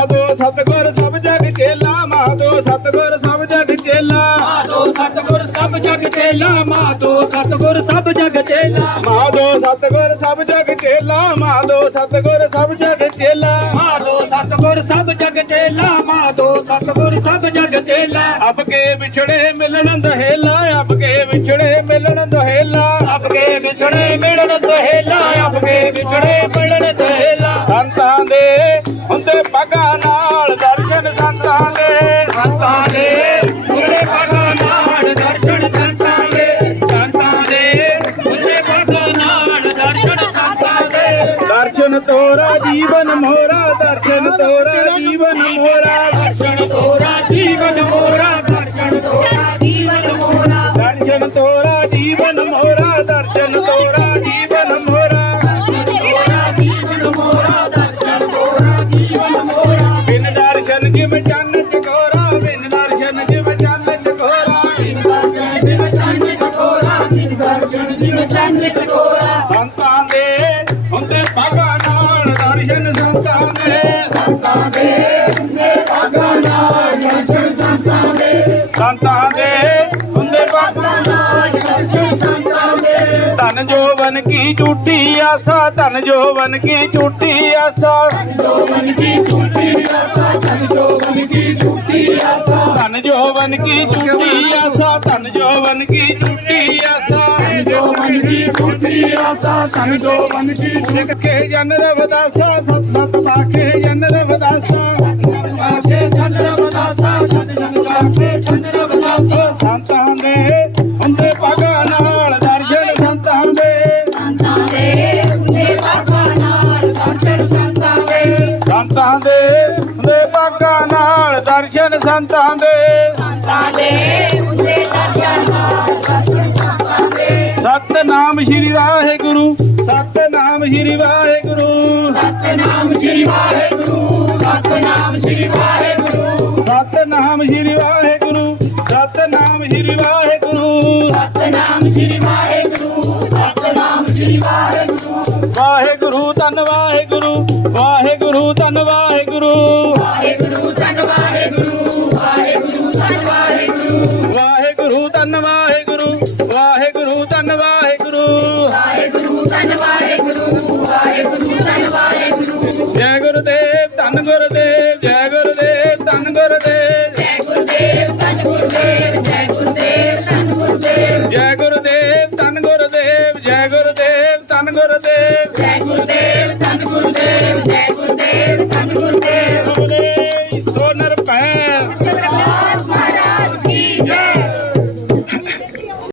ਸਤਗੁਰ ਸਭ ਜਗ ਚੇਲਾ ਮਾਧੋ ਸਤਗੁਰ ਸਭ ਜਗ ਚੇਲਾ। ਮਾਧੋ ਸਤਗੁਰ ਸਭ ਜਗ ਚੇਲਾ ਮਾਧੋ ਸਤਗੁਰ ਸਭ ਜਗ ਚੇਲਾ। ਮਾਧੋ ਸਤਗੁਰ ਸਭ ਜਗ ਚੇਲਾ ਮਾਧੋ ਸਤਗੁਰ ਸਭ ਜਗ ਚੇਲਾ। ਮਾਧੋ ਸਤਗੁਰ ਸਭ ਜਗ ਚੇਲਾ ਮਾਧੋ ਸਤਗੁਰ ਸਭ ਜਗ ਚੇਲਾ। ਅਬ ਕੇ ਵਿਛੜੇ ਮਿਲਣ ਦਹੇਲਾ ਹੁੰਦੇ ਪਗਾ ਨਾਲ ਦਰਸ਼ਨ ਸੰਤਾਂ ਦੇ। ਸੰਤਾਂ ਦੇ ਪੂਰੇ ਬਾਗਾ ਨਾਲ ਦਰਸ਼ਨ ਸੰਤਾਂ ਦੇ। ਸੰਤਾਂ ਦੇ ਪੂਰੇ ਬਾਗਾ ਨਾਲ ਦਰਸ਼ਨ ਸੰਤਾਂ ਦੇ। ਦਰਸ਼ਨ ਤੋਰਾ ਜੀਵਨ ਮੋਰਾ ਦਰਸ਼ਨ ਤੋਰਾ ਜੀਵਨ ਮੋਰਾ। ਦਰਸ਼ਨ ਤੋਰਾ ਜੀਵਨ ਮੋਰਾ ਦਰਸ਼ਨ ਤੋਰਾ ਜੀਵਨ ਮੋਰਾ। ਦਰਸ਼ਨ ਤੋਰਾ ਜੀਵਨ ਮੋਰਾ ਦਰਸ਼ਨ ਤੋਰਾ ਜਿਮ ਚੰਨ ਚਕੋਰਾ ਬਿਨ ਦਰਸ਼ਨ, ਜਿਵ ਚੰਨ ਚਕੋਰਾ ਦਰਸ਼ਨ, ਜਿਵ ਚੰਨ ਟਕੋਰਾ ਦਰਸ਼ਨ, ਜਿਵ ਚੰਨ ਟਕੋਰਾ ਸੰਤਾਂ ਦੇ ਹੁੰਦੇ ਪਗਾ ਨਾਲ ਦਰਸ਼ਨ ਸੰਤਾਂ ਦੇ। ਸੰਤਾਂ ਦੇ ਹੁੰਦੇ ਬਾਗਾ ਨਾਲ ਦਰਸ਼ਨ ਸੰਤਾਂ ਦੇ। ਸੰਤਾਂ ਦੇ ਹੁੰਦੇ ਪਗਾ ਨਾਲ ਦਰਸ਼ਨ ਸੰਤਾਂ ਦੇ। ਧਨ ਜੋਵਨ ਕੀ ਝੂਠੀ ਆਸਾ, ਧਨ ਜੋਵਨ ਕੀ ਝੂਠੀ ਆਸਾ। ਜੋਵਨ ਕੀ की टूटी आशा तन जोवन की टूटी आशा तन जोवन की टूटी आशा तन जोवन की टूट के जन रवदासा सत पाके जन रवदासा पाके जन रवदासा जन जन पाके जन रवदासा संतां दे ਹੁੰਦੇ ਪਾਗਾ ਨਾਲ ਦਰਜਨ ਸੰਤਾਂ ਦੇ ਸੰਤਾਂ ਦੇ ਹੁੰਦੇ ਪਾਗਾ ਨਾਲ ਦਰਜਨ ਸੰਤਾਂ ਦੇ ਸੰਤਾਂ ਦੇ ਹੁੰਦੇ ਪਾਗਾ ਨਾਲ ਦਰਜਨ ਸੰਤਾਂ ਦੇ ਸੰਤਾਂ ਦੇ ਹੁੰਦੇ ਦਰਸ਼ਨ ਸਤਨਾਮ ਸ਼੍ਰੀ ਵਾਹਿਗੁਰੂ ਸਤਨਾਮ ਸ਼੍ਰੀ ਵਾਹਿਗੁਰੂ। ਸਤਨਾਮ ਸ੍ਰੀ ਵਾਹਿਗੁਰੂ ਸਤਨਾਮ ਸ੍ਰੀ ਵਾਹਿਗੁਰੂ। ਸਤਨਾਮ ਸ਼੍ਰੀ ਵਾਹਿਗੁਰੂ ਸਤਨਾਮ ਸ਼੍ਰੀ ਵਾਹਿਗੁਰੂ। ਸਤਨਾਮ ਸ੍ਰੀ ਵਾਹਿਗੁਰੂ ਸਤਨਾਮ ਸ੍ਰੀ ਵਾਹਿਗੁਰੂ। ਵਾਹਿਗੁਰੂ ਧੰਨ ਵਾਹਿਗੁਰੂ ਵਾਹਿਗੁਰੂ ਧੰਨ ਵਾਹਿਗੁਰੂ। ਵਾਹਿਗੁਰੂ ਵਾਹਿਗੁਰੂ ਧੰਨ ਵਾਹਿਗੁਰੂ ਜੈ ਗੁਰਦੇਵ ਧੰਨ ਗੁਰਦੇਵ ਜੈ ਗੁਰਦੇਵ ਧੰਨ ਗੁਰਦੇਵ। ਜੈ ਗੁਰਦੇਵ ਧੰਨ ਗੁਰਦੇਵ ਜੈ ਗੁਰਦੇਵ ਧੰਨ ਗੁਰਦੇਵ। ਜੈ ਗੁਰਦੇਵ ਧੰਨ ਗੁਰਦੇਵ ਜੈ ਗੁਰਦੇਵ ਧੰਨ ਗੁਰਦੇਵ। ਜੈ ਗੁਰਦੇਵ ਧੰਨ ਗੁਰਦੇਵ ਜੈ ਗੁਰਦੇਵ ਧੰਨ ਗੁਰਦੇਵ। ਸੋਨਰ ਪੈ